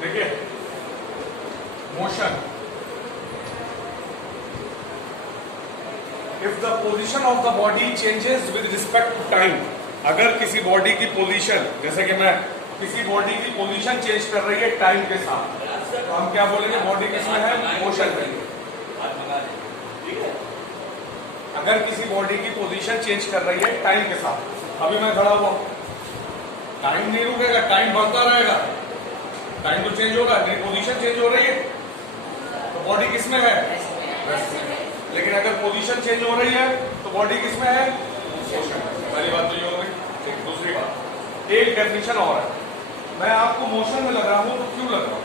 देखिए motion, if the position of the body changes with respect to time, अगर किसी body की position, जैसे कि मैं किसी बॉडी की पोजीशन चेंज कर रही है टाइम के साथ, तो हम क्या बोलेंगे? बॉडी किसमें है? मोशन में। अगर किसी बॉडी की पोजीशन चेंज कर रही है टाइम के साथ, अभी मैं खड़ा हुआ, टाइम नहीं रुकेगा, टाइम बढ़ता रहेगा, टाइम तो चेंज हो रहा है, मेरी पोजीशन चेंज हो रही है, तो बॉडी किसमें है? रेस्ट में। लेकिन अगर पोजीशन चेंज हो रही है तो बॉडी किसमें है? मोशन में। पहली बात तो ये हो गई। दूसरी बात, एक डेफिनेशन और है, मैं आपको मोशन में लग रहा हूं तो क्यों लग रहा हूं?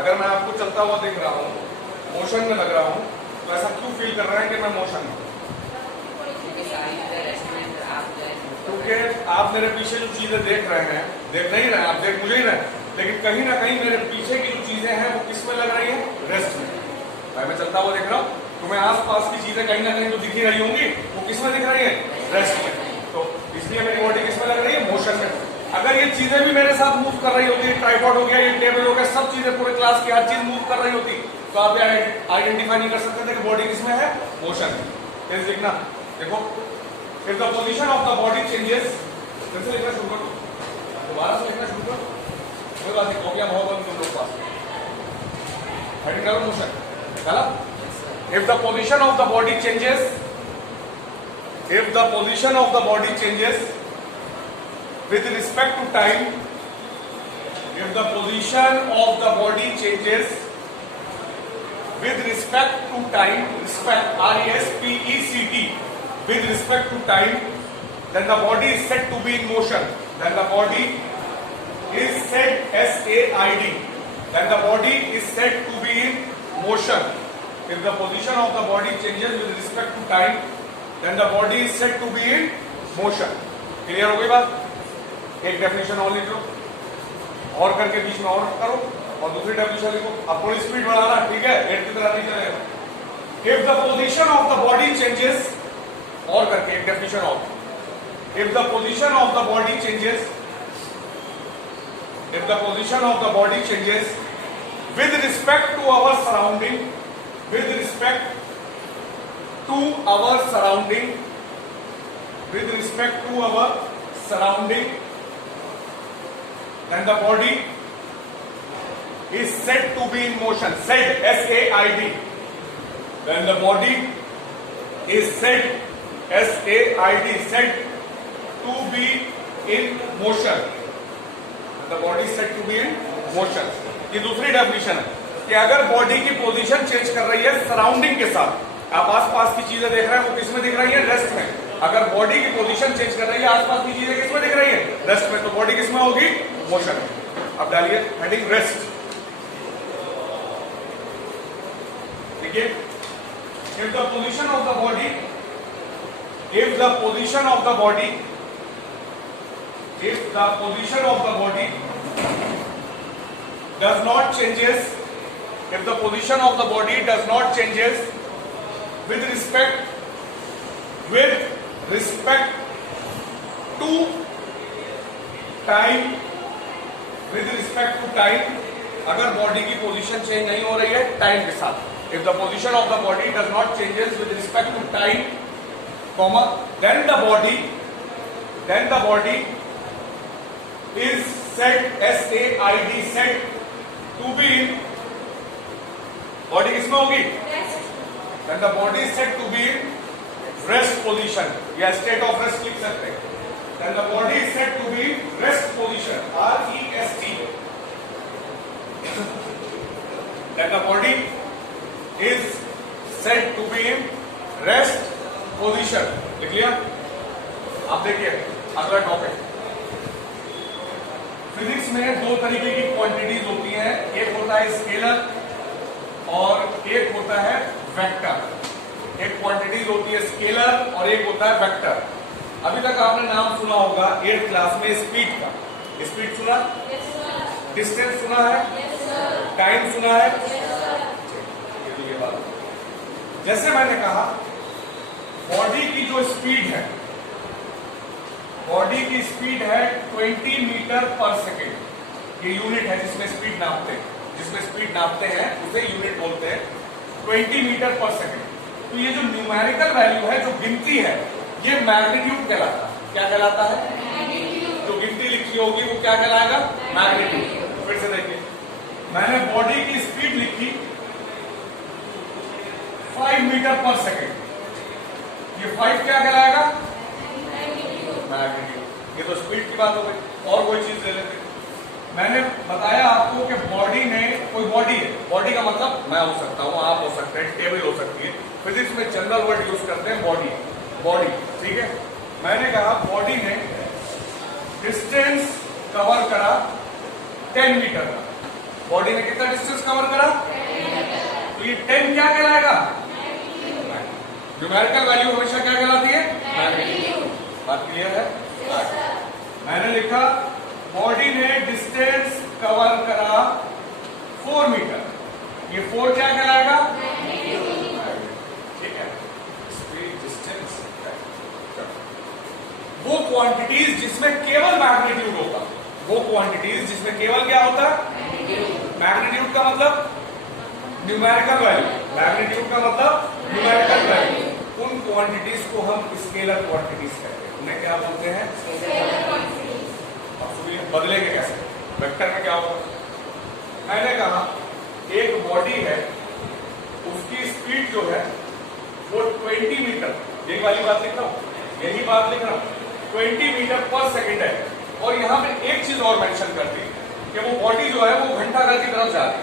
अगर मैं आपको चलता हुआ देख रहा हूं, मोशन में लग रहा हूं, तो ऐसा क्यों फील कर रहे हैं कि मैं मोशन में? क्योंकि आप मेरे पीछे जो चीजें देख रहे हैं, देख नहीं रहे, आप देख मुझे ही रहे, लेकिन कहीं ना कहीं मेरे पीछे की जो चीजें हैं वो किस में लग रही है? रेस्ट में। भाई मैं चलता हुआ देख रहा हूँ, तुम्हें आसपास की चीजें कहीं ना कहीं तो दिख ही रही होंगी, वो किस में दिख रही है? रेस्ट में। तो इसलिए मेरी बॉडी किस में लग रही है? मोशन में। अगर ये चीजें भी मेरे साथ मूव कर रही होती, ट्राइपॉड हो गया, ये टेबल हो गया, सब चीजें पूरे क्लास की हर चीज मूव कर रही होती, तो आप आइडेंटिफाई नहीं कर सकते थे कि बॉडी किसमें है? मोशन में। कैसे लिखना? देखो, if the position of the body changes, फिर से लिखना शुरू करो, दोबारा से लिखना शुरू करो, कोई बात नहीं, कॉपियां बहुत बंद तुम लोग पास, हेडिंग करो मोशन, चला। If the position of the body changes, if the position of the body changes with respect to time, if the position of the body changes with respect to time, respect, R-E-S-P-E-C-T, with respect to time, then the body is said to be in motion. Then the body is said, S-A-I-D, then the body is said to be in motion. If the position of the body changes with respect to time, then the body is said to be in motion. Clear हो गई बात? एक definition और लिख लो, और करके बीच में और करो, और दूसरी डेफिनेशन लिखो। अब थोड़ी स्पीड बढ़ाना, ठीक है? एट की तरह नहीं चलेगा। If the position of the body changes, और करके एक डेफिनेशन और, if the position of the body changes, if the position of the body changes with respect to our surrounding, with respect to our surrounding, with respect to our surrounding, then the body is said to be in motion. Said, S-A-I-D. Then the body is said, S-A-I-D, said to be in motion. The body is said to be in motion. ये दूसरी definition है कि अगर body की position change कर रही है surrounding के साथ, आप आसपास की चीजें देख रहे हैं, वो किसमें दिख रही है? रेस्ट में। अगर बॉडी की पोजीशन चेंज कर रही है, आसपास की चीजें किसमें दिख रही है? रेस्ट में। तो बॉडी किसमें होगी? मोशन में। अब डालिए हेडिंग रेस्ट। देखिए, if the position of the body, if the position of the body, if the position of the body does not changes, if the position of the body does not changes with respect to time, with respect to time, अगर body की position change नहीं हो रही है time के साथ, if the position of the body does not changes with respect to time, comma, then the body is said, S-A-I-D, said to be in, body किसमें होगी? Then the body is said to be in rest position, या state of rest लिख सकते हैं। Then the body is said to be in rest position, R-E-S-T. Then the body is said to be in rest position. लिख लिया? अब देखिए अगला topic. Physics में दो तरीके की क्वांटिटीज होती हैं, एक होता है स्केलर और एक होता है वेक्टर। एक क्वांटिटीज होती है स्केलर और एक होता है वेक्टर। अभी तक आपने नाम सुना होगा 8th क्लास में स्पीड का। स्पीड सुना? डिस्टेंस सुना है? टाइम सुना है? ये बात, जैसे मैंने कहा बॉडी की जो स्पीड है, बॉडी की स्पीड है 20 मीटर पर सेकेंड, ये यूनिट है जिसमें स्पीड नापते हैं, उसे यूनिट बोलते हैं 20 मीटर पर सेकेंड। तो ये जो न्यूमेरिकल वैल्यू है, जो गिनती है, ये मैग्नीट्यूड कहलाता है। क्या कहलाता है? जो गिनती लिखी होगी वो क्या कहलाएगा? मैग्नीट्यूड। फिर से देखिए, मैंने बॉडी की स्पीड लिखी 5 मीटर पर सेकेंड, ये 5 क्या कहलाएगा? मैग्नीट्यूड। ये तो स्पीड की बात हो गई। और कोई चीज ले लेते, मैंने बताया आपको कि बॉडी ने, कोई बॉडी है, बॉडी का मतलब मैं हो सकता हूं, आप हो सकते हैं, टेबल हो सकती है। फिजिक्स में जनरल वर्ड यूज करते हैं बॉडी, ठीक है। मैंने कहा बॉडी ने डिस्टेंस कवर करा 10 मीटर का। बॉडी ने कितना डिस्टेंस कवर करा? तो ये 10 क्या कहलाएगा? न्यूमेरिकल वैल्यू हमेशा क्या कहलाती है? मैग्नीट्यूड। बात क्लियर है? मैंने लिखा बॉडी ने डिस्टेंस कवर करा 4 मीटर, ये 4 क्या कहलाएगा? ठीक है। स्पीड, डिस्टेंस, वो क्वांटिटीज जिसमें केवल मैग्नीट्यूड होता, वो क्वांटिटीज जिसमें केवल क्या होता? मैग्नीट्यूड का मतलब न्यूमेरिकल वैल्यू, मैग्नीट्यूड का मतलब न्यूमेरिकल वैल्यू। उन क्वांटिटीज को हम स्केलर क्वांटिटीज कहते हैं। उन्हें क्या बोलते हैं? बदलेंगे कैसे? वेक्टर में क्या होगा? मैंने कहा एक बॉडी है, उसकी स्पीड जो है वो 20 मीटर, यही वाली बात लिख रहा हूं, 20 मीटर पर सेकेंड है। और यहां पे एक चीज और मेंशन कर दी कि वो बॉडी जो है वो घंटा घर की तरफ जा रही है।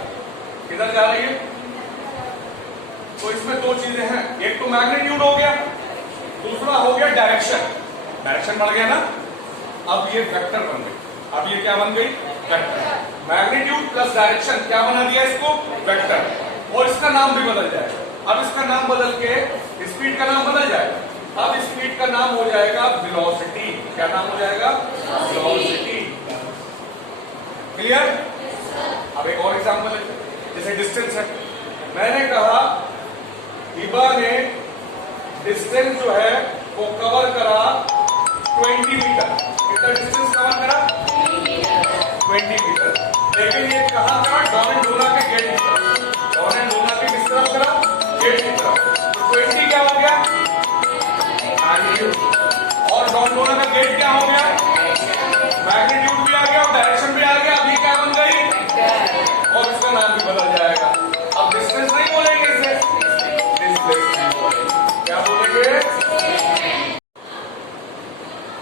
किधर जा रही है? तो इसमें दो चीजें हैं, एक तो मैग्नीट्यूड हो गया, दूसरा हो गया डायरेक्शन। डायरेक्शन बढ़ गया ना, अब ये वेक्टर बन गई। अब ये क्या बन गई? वेक्टर। मैग्नीट्यूड प्लस डायरेक्शन क्या बना दिया इसको? वेक्टर। और इसका नाम भी बदल जाएगा। अब इसका नाम बदल के स्पीड का नाम बदल जाएगा। अब स्पीड का नाम हो जाएगा वेलोसिटी। क्या नाम हो जाएगा? वेलोसिटी। क्लियर? अब एक और एग्जांपल लेते हैं, जैसे डिस्टेंस है। मैंने कहा हिबा ने डिस्टेंस जो है वो कवर करा 20 मीटर। कितना डिस्टेंस कवर करा? 20 मीटर। लेकिन ये कहां करा? डॉन एंड डोना के गेट की तरफ। डॉन एंड डोना के किस तरफ करा? गेट की तरफ। तो 20 क्या हो गया? मैग्नीट्यूड। और डॉन डोना का गेट क्या हो गया? मैग्नीट्यूड भी आ गया और डायरेक्शन भी आ गया। अभी क्या बन गई? और इसका नाम भी बदल जाएगा। अब डिस्टेंस नहीं बोलेंगे इसे, डिस्प्लेसमेंट बोलेंगे। क्या बोलेंगे?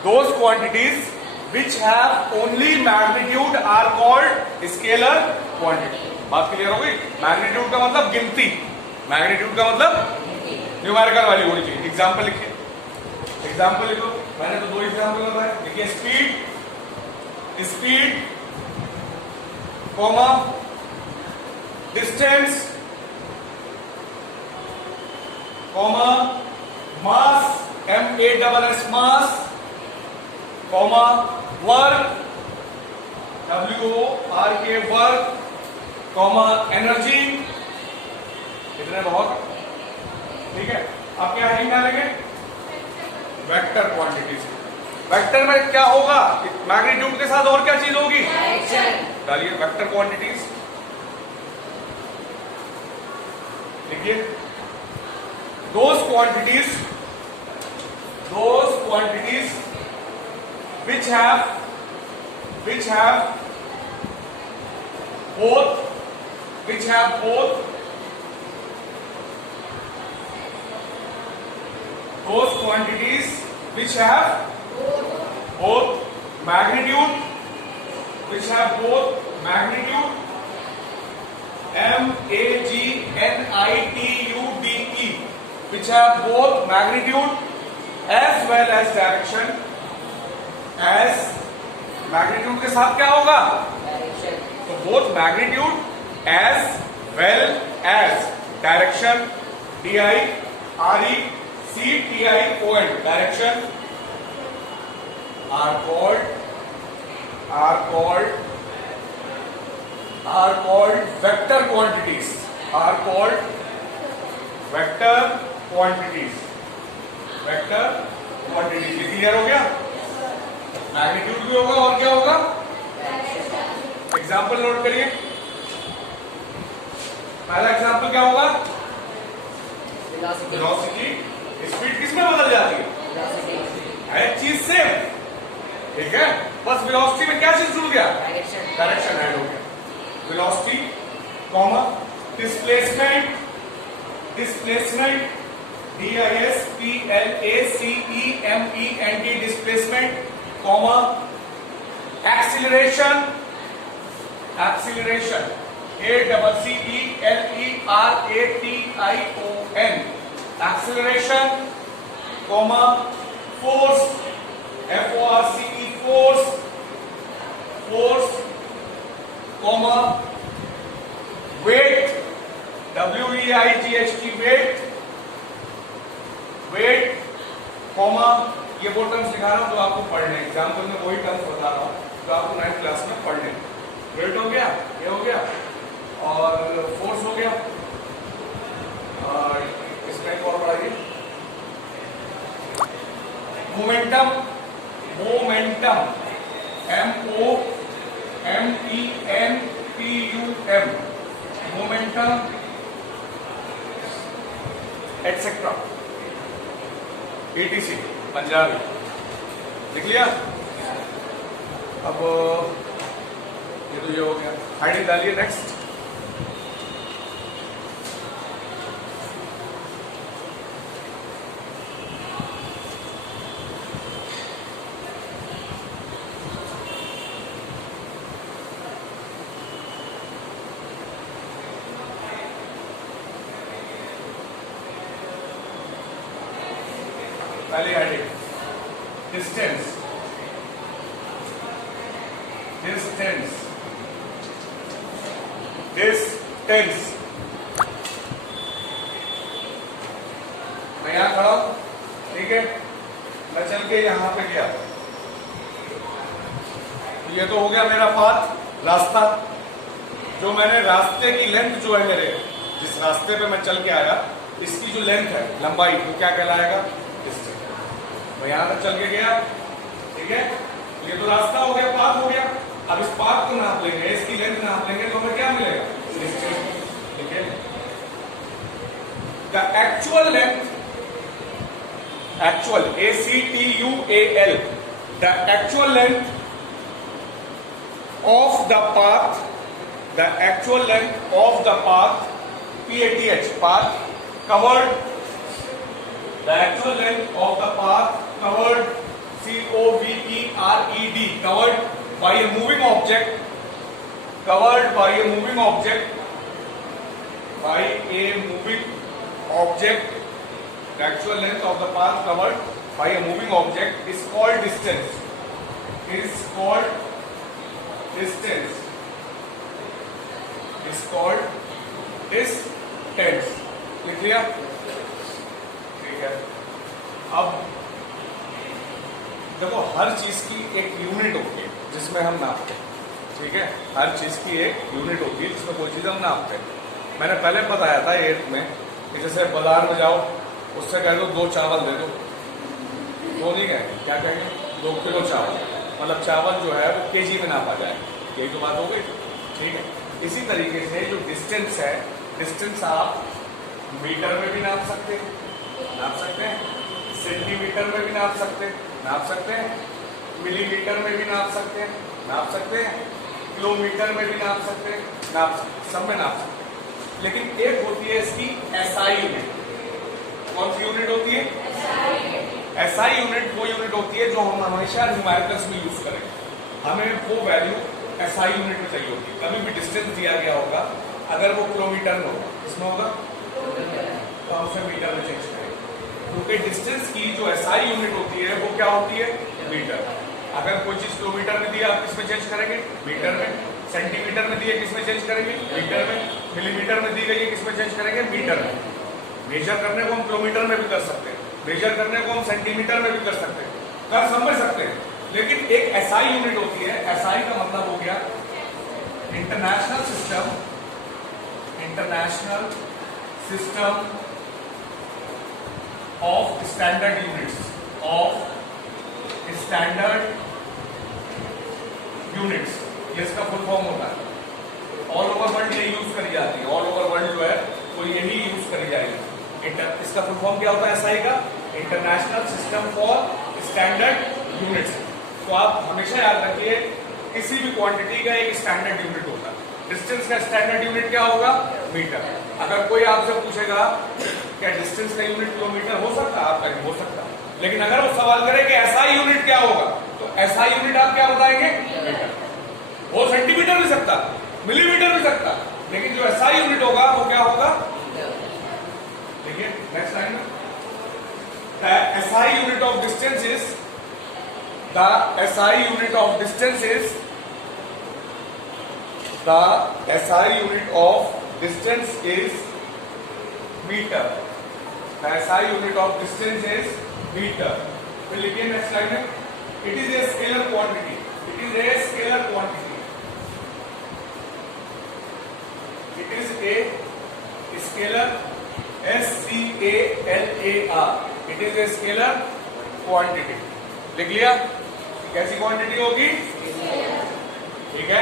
Those quantities which have only magnitude are called scalar quantity. बात क्लियर हो गई? मैग्नीट्यूड का मतलब गिनती, मैग्नीट्यूड का मतलब न्यूमेरिकल वैल्यू होनी चाहिए। एग्जाम्पल लिखिए, एग्जाम्पल लिखो। मैंने तो 2 एग्जाम्पल बताए। देखिए, speed comma distance comma mass MASS mass comma work WORK work comma energy. इतने बहुत, ठीक है। अब क्या हेडिंग डालेंगे? Vector quantities. वेक्टर में क्या होगा? मैग्नीट्यूड के साथ और क्या चीज होगी? डालिए वेक्टर क्वांटिटीज। देखिए, those quantities which have both those quantities which have both magnitude MAGNITUDE, which have both magnitude as well as direction, as magnitude के साथ क्या होगा? तो both magnitude as well as direction, DIRECTION, direction are called vector quantities. Clear हो गया? Magnitude भी होगा और क्या होगा? एग्जाम्पल नोट करिए। पहला एग्जाम्पल क्या होगा? वेलोसिटी। स्पीड किसमें बदल जाती है? एक चीज सेम, ठीक है, बस वेलोसिटी में क्या चीज जुड़ गया? डायरेक्शन ऐड हो गया। Velocity comma displacement, displacement DISPLACEMENT displacement comma acceleration, acceleration ACCELERATION acceleration comma force FORCE force, force comma weight WEIGHT weight, weight comma ये वो टर्म्स लिखा रहा हूं जो आपको पढ़ने हैं, एग्जाम्पल में वही टर्म्स बता रहा हूं जो आपको 9th क्लास में पढ़ने। वेट हो गया, ये हो गया, और फोर्स हो गया, और इसमें एक और बढ़ाइए momentum, momentum MOMENTUM momentum etcetera ETC Punjabi लिख लिया। अब ये तो ये हो गया, हेडिंग डालिए नेक्स्ट। पहले हेडिंग डिस्टेंस, डिस्टेंस, डिस्टेंस। मैं यहां खड़ा हूं, ठीक है, मैं चल के यहां पे गया, तो ये तो हो गया मेरा पाथ, रास्ता। जो मैंने रास्ते की लेंथ जो है मेरे, जिस रास्ते पे मैं चल के आया, इसकी जो लेंथ है, लंबाई, वो क्या कहलाएगा? डिस्टेंस। मैं यहां तक चल के गया, ठीक है, ये तो रास्ता हो गया, पाथ हो गया। अब इस पाथ को नाप लेंगे, इसकी लेंथ नाप लेंगे, तो हमें क्या मिलेगा? डिस्टेंस, ठीक है। The actual length, actual ACTUAL, the actual length of the path, the actual length of the path PATH, path covered, the actual length of the path covered, COVERED, covered by a moving object, covered by a moving object, by a moving object, the actual length of the path covered by a moving object is called distance, is called distance, is called distance। लिख लिया, ठीक है। अब देखो, हर चीज की एक unit होती है जिसमें हम नापते हैं, ठीक है, हर चीज की एक यूनिट होती है जिसमें कोई चीज हम नापते हैं। मैंने पहले बताया था 8th में कि जैसे बाजार में जाओ, उससे कह दो 2 चावल दे दो, वो नहीं कहेंगे, क्या कहेंगे? 2 किलो चावल, मतलब चावल जो है वो केजी में नापा जाए, यही तो बात हो गई, ठीक है। इसी तरीके से जो डिस्टेंस है, डिस्टेंस आप मीटर में भी नाप सकते हैं, सेंटीमीटर में भी नाप सकते हैं, मिलीमीटर में भी नाप सकते हैं, किलोमीटर में भी नाप सकते हैं, सब में नाप सकते हैं। लेकिन एक होती है इसकी SI यूनिट। कौन सी यूनिट होती है? SI यूनिट वो यूनिट होती है जो हम हमेशा न्यूमेरिकल्स में यूज करेंगे। हमें वो वैल्यू SI यूनिट में चाहिए होती है। कभी भी डिस्टेंस दिया गया होगा, अगर वो किलोमीटर में होगा, इसमें होगा, तो हम उसे मीटर में चेंज करेंगे, क्योंकि डिस्टेंस की जो SI यूनिट होती है वो क्या होती है? मीटर। अगर कोई चीज किलोमीटर में दिया, आप किसमें चेंज करेंगे? मीटर में। सेंटीमीटर में दिए, किसमें चेंज करेंगे? मीटर में। मिलीमीटर में दी गई है, किसमें चेंज करेंगे? मीटर में। मेजर करने को हम किलोमीटर में भी कर सकते हैं, मेजर करने को हम सेंटीमीटर में भी कर सकते हैं, कर समझ सकते हैं। लेकिन एक SI यूनिट होती है, SI का मतलब हो गया international system, international system of standard units, of standard units, ये इसका फुल फॉर्म होता है। ऑल ओवर वर्ल्ड ये यूज करी जाती है, ऑल ओवर वर्ल्ड जो है वो यही यूज करी जाएगी। इसका फुल फॉर्म क्या होता है एसआई का? International system for standard units. तो आप हमेशा याद रखिए किसी भी क्वांटिटी का एक स्टैंडर्ड यूनिट होता है। डिस्टेंस का स्टैंडर्ड यूनिट क्या होगा? मीटर। अगर कोई आपसे पूछेगा क्या डिस्टेंस का यूनिट किलोमीटर हो सकता है, आप कहेंगे हो सकता है, लेकिन अगर वो सवाल करे कि एसआई यूनिट क्या होगा, तो एसआई यूनिट आप क्या बताएंगे? मीटर। वो सेंटीमीटर भी सकता, मिलीमीटर भी सकता, लेकिन जो एसआई यूनिट होगा वो क्या होगा? देखिए नेक्स्ट लाइन में, SI unit of distance is the SI unit of distance is the SI unit of distance is meter. The SI unit of distance is meter. फिर लिखिए नेक्स्ट लाइन में, it is a scalar quantity. It is a scalar quantity. It is a scalar SCALAR. It is a scalar quantity. लिख लिया? कैसी quantity होगी? ठीक है,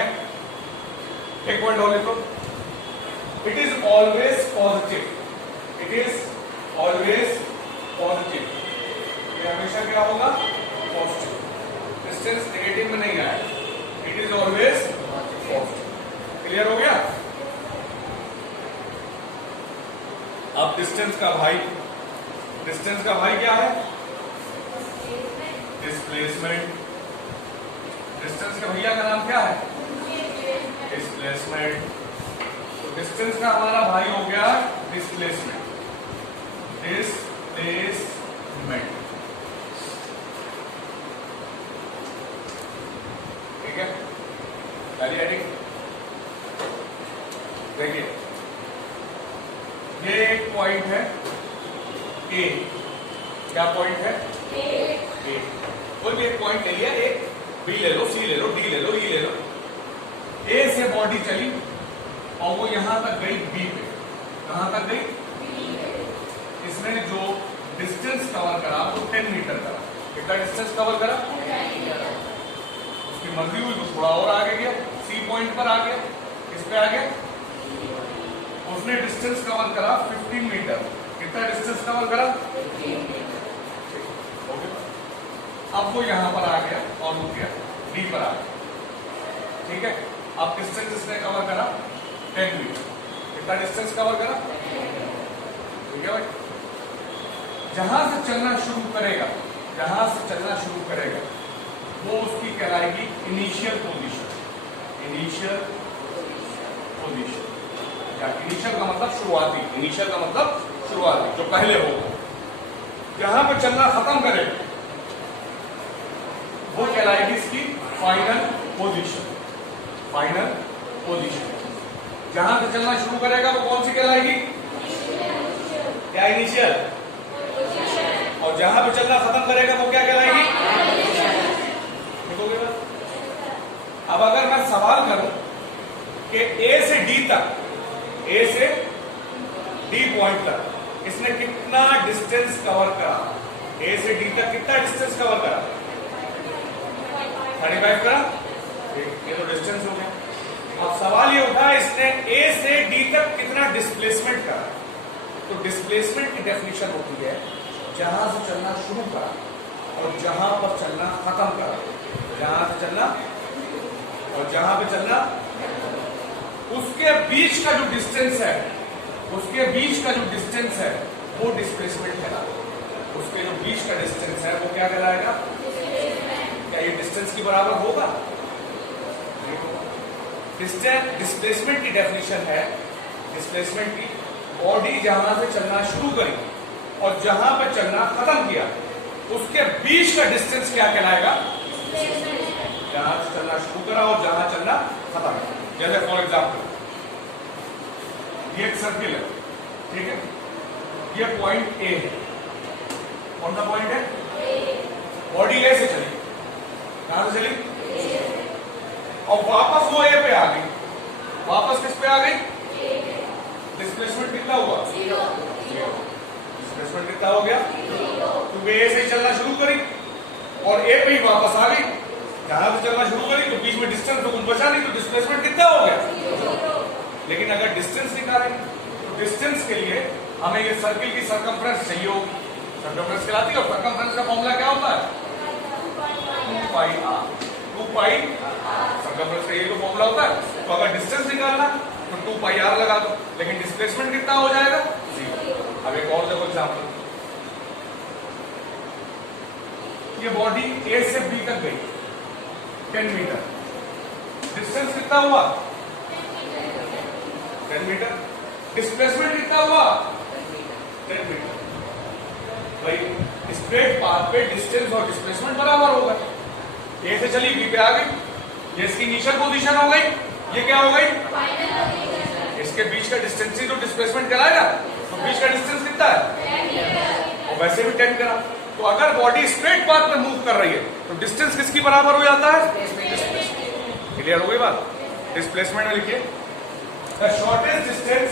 एक पॉइंट और लिखो, it is always positive. It is always positive, ये हमेशा क्या होगा? पॉजिटिव। डिस्टेंस नेगेटिव में नहीं आया, it is always positive. Clear हो गया? अब डिस्टेंस का भाई, डिस्टेंस का भाई क्या है? डिस्प्लेसमेंट। डिस्टेंस का भैया का नाम क्या है? डिस्प्लेसमेंट। तो डिस्टेंस का हमारा भाई हो गया डिस्प्लेसमेंट। डिस्प्लेसमेंट, ठीक है? चलिए एडिट, देखिए ये एक पॉइंट है ए। क्या पॉइंट है? ए। कोई भी एक पॉइंट ले लिया, एक बी ले लो, सी ले लो, डी ले लो, ई ले लो। ए से बॉडी चली और वो यहां तक गई बी पे। कहां तक गई? बी पे। इसने जो डिस्टेंस कवर करा वो 10 मीटर करा। कितना डिस्टेंस कवर करा? 10 मीटर। उसकी मर्जी हुई तो थोड़ा और आगे गया, सी पॉइंट पर आ गया। किस पे आ गया? उसने डिस्टेंस कवर करा 15 मीटर। कितना डिस्टेंस कवर करा? 15 मीटर। अब वो यहां पर आ गया और रुक गया, डी पर आ गया, ठीक है? अब डिस्टेंस इसने कवर करा 10 मीटर। कितना डिस्टेंस कवर करा? ठीक है भाई? जहां से चलना शुरू करेगा, जहां से चलना शुरू करेगा वो उसकी कहलाएगी इनिशियल पोजीशन। इनिशियल पोजीशन, या इनिशियल का मतलब शुरुआती, इनिशियल का मतलब शुरुआती, जो पहले होगा। जहां पे चलना खत्म करेगा वो कहलाएगी इसकी फाइनल पोजीशन। Final position. जहां से चलना शुरू करेगा वो कौन सी कहलाएगी? क्या? इनिशियल। और जहां पे चलना खत्म करेगा वो क्या कहलाएगी? देखोगे बस। अब अगर मैं सवाल करूं कि ए से डी तक, ए से डी पॉइंट तक इसने कितना डिस्टेंस कवर करा? ए से डी तक कितना डिस्टेंस कवर करा? 35 करा। ये तो डिस्टेंस हो गया। अब सवाल ये उठा इसने ए से डी तक कितना डिस्प्लेसमेंट करा? तो डिस्प्लेसमेंट की डेफिनेशन होती है जहां से चलना शुरू करा और जहां पर चलना खत्म करा। जहां से चलना और जहां पे चलना, उसके बीच का जो डिस्टेंस है, उसके बीच का जो डिस्टेंस है वो डिस्प्लेसमेंट कहलाएगा। उसके जो बीच का डिस्टेंस है वो क्या कहलाएगा? क्या ये डिस्टेंस के बराबर होगा? डिस्प्लेसमेंट की डेफिनेशन है, डिस्प्लेसमेंट की, बॉडी जहां से चलना शुरू करी और जहां पे चलना खत्म किया उसके बीच का डिस्टेंस क्या कहलाएगा? जहां से चलना शुरू करा और जहां चलना खत्म किया। जैसे फॉर एग्जाम्पल ये एक सर्किल है, ठीक है? ये पॉइंट ए है। कौन सा पॉइंट है? बॉडी ए से चली, कहां से चली? और वापस वो ए पे आ गई। वापस किस पे आ गई? डिस्प्लेसमेंट कितना हुआ? 0। डिस्प्लेसमेंट कितना हो गया? क्योंकि ए से चलना शुरू करी और ए पे ही वापस आ गई। जहां से चलना शुरू करी तो बीच में डिस्टेंस तो कुछ बचा नहीं, तो डिस्प्लेसमेंट कितना हो गया। लेकिन अगर डिस्टेंस निकालेंगे तो डिस्टेंस के लिए हमें ये सर्किल की सरकमफ्रेंस चाहिए होगी, सरकमफ्रेंस कहलाती है। और सरकमफ्रेंस का फॉर्मूला क्या होता है? 2 पाई r, 2 पाई सरकमफ्रेंस का ये तो फॉर्मूला होता है। तो अगर डिस्टेंस निकालना तो 2 पाई r लगा दो, लेकिन डिस्प्लेसमेंट कितना हो जाएगा? 0। अब एक और देखो एग्जांपल, ये बॉडी A से B तक गई 10 मीटर, डिस्टेंस कितना हुआ? 10 मीटर। डिस्प्लेसमेंट कितना हुआ? 10 मीटर। भाई स्ट्रेट पाथ पे डिस्टेंस और डिस्प्लेसमेंट बराबर होगा। A से चली B पे आ गई, ये इसकी इनिशियल पोजीशन हो गई, ये क्या हो गई? इसके बीच का डिस्टेंस ही तो डिस्प्लेसमेंट कराएगा। तो बीच का डिस्टेंस कितना है? और वैसे भी 10 करा। तो अगर बॉडी स्ट्रेट पाथ में मूव कर रही है तो डिस्टेंस किसकी बराबर हो जाता है? क्लियर हो गई बात? डिस्प्लेसमेंट में लिखिए the shortest distance,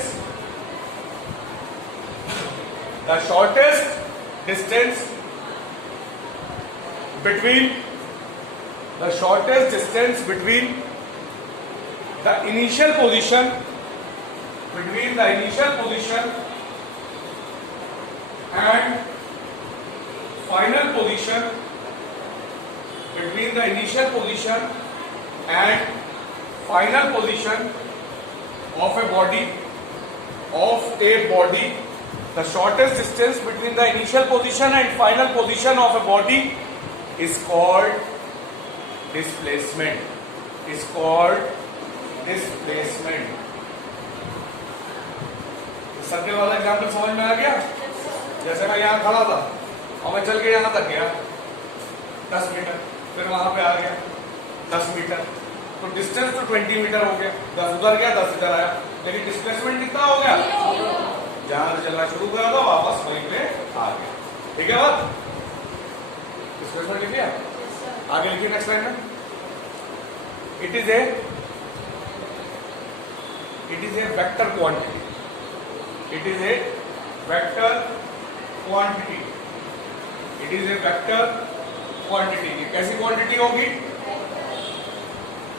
the shortest distance between, the shortest distance between the initial position, between the initial position and final position, between the initial position and final position of a body, the shortest distance between the initial position and final position of a body is called displacement, is called displacement। Circle वाला example समझ में आ गया? जैसे मैं यहाँ खड़ा था और मैं चल के यहाँ तक गया 10 मीटर, फिर वहां पे आ गया 10 मीटर, तो डिस्टेंस तो 20 मीटर हो गया, 10 उधर गया 10 इधर आया, लेकिन डिस्प्लेसमेंट कितना हो गया? जहां से चलना शुरू करा था वापस वहीं पे आ गया। ठीक है बात? डिस्प्लेसमेंट लिख लिया? आगे लिखिए नेक्स्ट लाइन में, it is A vector quantity, it is a vector quantity, it is a vector quantity। ये कैसी क्वांटिटी होगी?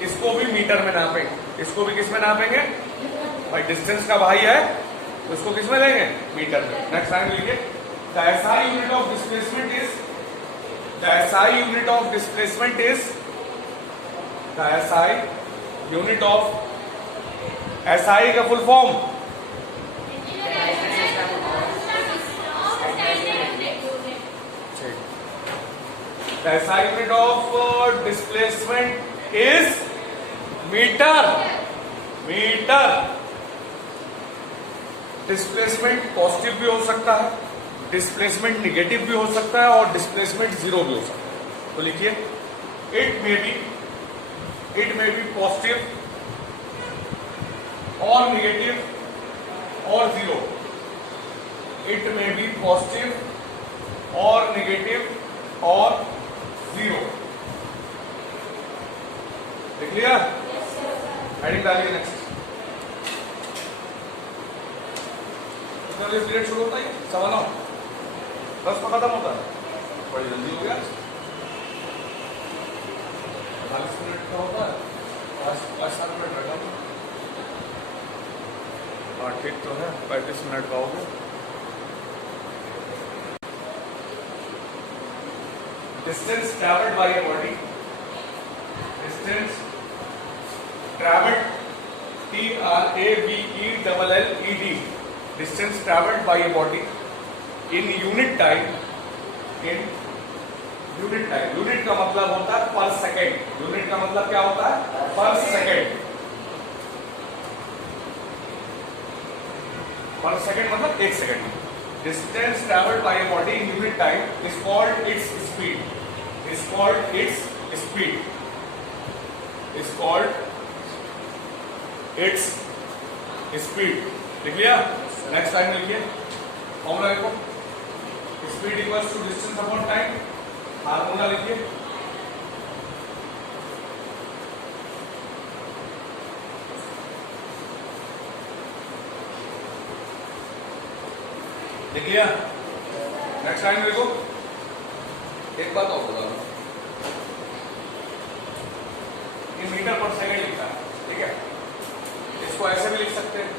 इसको भी मीटर में नापेंगे, इसको भी किस में नापेंगे? भाई डिस्टेंस का भाई है तो इसको किस में लेंगे? मीटर में। नेक्स्ट लाइन लीजिए, the SI unit of displacement is, the SI unit of displacement is, the SI unit of, SI का full form the SI unit of displacement is meter, meter। Displacement positive भी हो सकता है, displacement negative भी हो सकता है और डिस्प्लेसमेंट 0 भी हो सकता है। तो लिखिए इट मे बी पॉजिटिव और निगेटिव और 0, इट मे बी पॉजिटिव और निगेटिव और 0। देख लिया? हेडिंग डालिए नेक्स्ट। कितना पीरियड शुरू होता है? 9:15, 10 पर खत्म होता है। बड़ी जल्दी हो गया। 40 मिनट का होता है, 5-7 मिनट रखा। हाँ ठीक तो है, 35 मिनट का हो गया। Distance traveled by a body, distance traveled, TRAVELLED, distance traveled by a body in unit time, in unit time, unit का मतलब होता है पर सेकेंड, यूनिट का मतलब क्या होता है? पर सेकेंड, पर सेकेंड मतलब 1 second. Distance traveled by a body in unit time is called its speed, is called its speed, is called its speed। लिख लिया? नेक्स्ट टाइम लिखिए फॉर्मूला देखो, speed equals to distance upon time. Formula लिखिए, लिख लिया? Next time देखो, एक बात और बता रहा हूं, ये मीटर पर सेकंड लिखता है, ठीक है। इसको ऐसे भी लिख सकते हैं,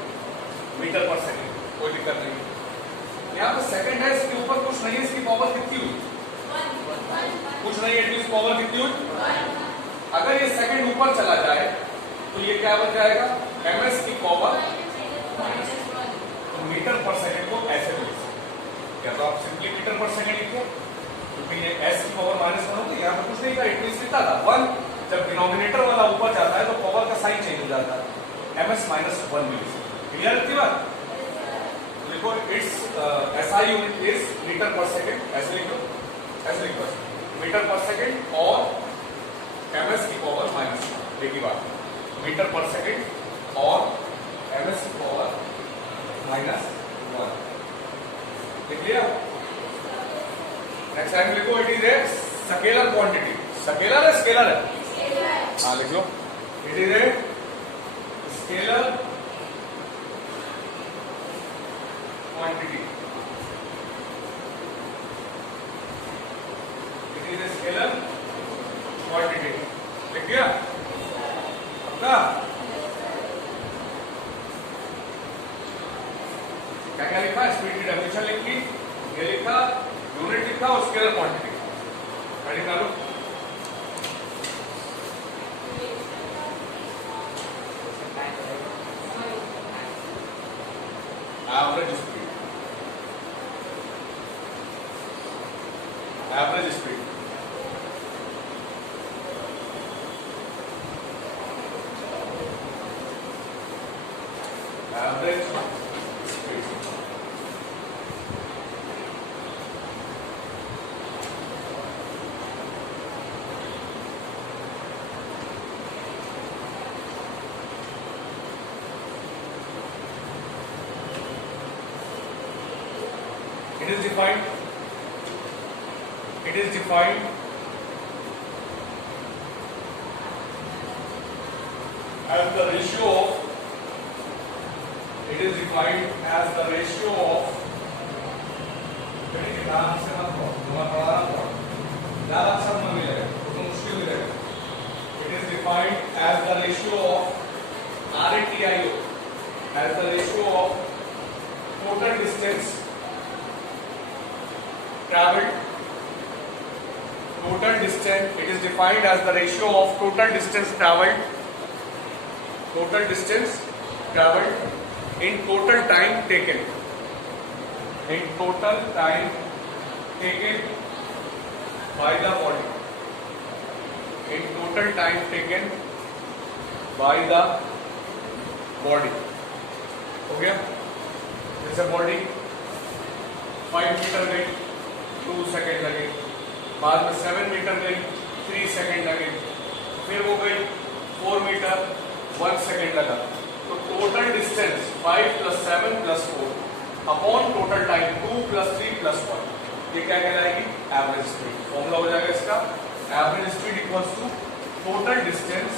मीटर पर सेकंड, कोई दिक्कत नहीं। यहाँ पे सेकंड है, इसके ऊपर कुछ नहीं है, इसकी पावर कितनी हुई? कुछ नहीं है, इसकी पावर कितनी हुई? अगर ये सेकंड ऊपर चला जाए तो ये क्या बन जाएगा? ms की पावर, तो मीटर पर सेकंड को ऐसे भी लिख सकते हैं, या तो आप सिंपली मीटर पर सेकंड लिखो, क्योंकि ये s की पावर -1 होती है, यहाँ पे कुछ नहीं था, इट मींस कितना था 1। जब डिनोमिनेटर वाला ऊपर जाता है तो पावर का साइन चेंज हो जाता है, ms -1 भी लिख सकते हैं। क्लियर है बात? लिखो its SI unit is metre per second, ऐसे लिखो, ऐसे लिखो मीटर पर सेकंड और ms की पावर -1, एक ही बात, मीटर पर सेकंड और ms की पावर -1, लिख लिया। नेक्स्ट टाइम लिखो it is a scalar quantity, scalar है स्केलर है, हाँ लिख लो, it is a scalar quantity, it is a scalar quantity, लिख दिया आपका? क्या क्या लिखा? स्पीड की डेफिनेशन लिखी, ये लिखा, यूनिट लिखा और स्केलर क्वांटिटी, रेडी कर लो। Average speed, average speed, average speed, it is defined as the ratio of, it is defined as the ratio of, ध्यान से मत पढ़ो, तुम्हारा ज्यादा अक्षर में मिलेगा तो मुश्किल मिलेगा। It is defined as the ratio of RATIO, as the ratio of total distance traveled, total distance, it is defined as the ratio of total distance traveled in total time taken, in total time taken by the body, in total time taken by the body, हो गया? जैसे body 5 metre गई 2 second लगे, बाद में 7 metre गई 3 second लगे, फिर वो गई 4 मीटर 1 सेकेंड लगा, तो total distance 5 + 7 + 4 upon total time 2 + 3 + 1, ये क्या कहलाएगी? Average speed. फॉर्मूला हो जाएगा इसका, average speed equals to total distance